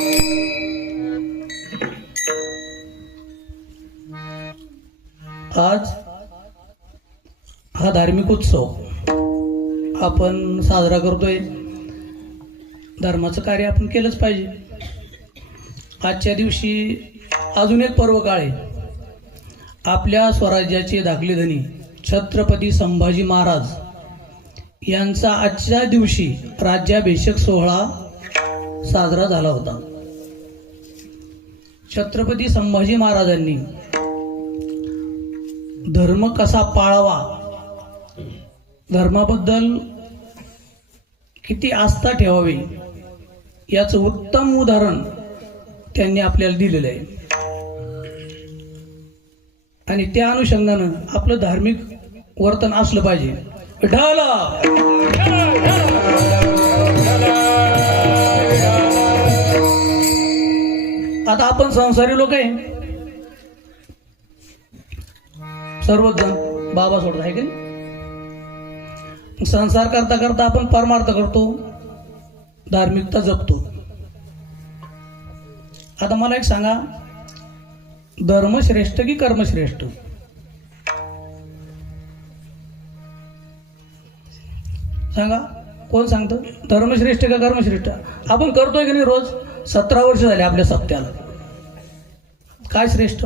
आज हा धार्मिक उत्सव आपण साजरा करतोय. धर्माचं कार्य आपण केलंच पाहिजे. आजच्या दिवशी अजून एक पर्व काळ आहे. आपल्या स्वराज्याचे धाकले धनी छत्रपती संभाजी महाराज यांचा आजच्या दिवशी राज्याभिषेक सोहळा साजरा झाला होता. छत्रपती संभाजी महाराजांनी धर्म कसा पाळावा, धर्माबद्दल किती आस्था ठेवावी, याचं उत्तम उदाहरण त्यांनी आपल्याला दिलेलं आहे. आणि त्या अनुषंगानं आपलं धार्मिक वर्तन असलं पाहिजे. विठ्ठला आता आपण संसारी लोक आहे, सर्वच जण बाबा सोडत आहे की नाही. संसार करता करता आपण परमार्थ करतो, धार्मिकता जपतो. आता मला एक सांगा, धर्म श्रेष्ठ की कर्म श्रेष्ठ? सांगा, कोण सांगतं? धर्म श्रेष्ठ का कर्म श्रेष्ठ? आपण करतोय की नाही रोज? 17 वर्ष झाले आपल्या सप्त्याला. काय श्रेष्ठ?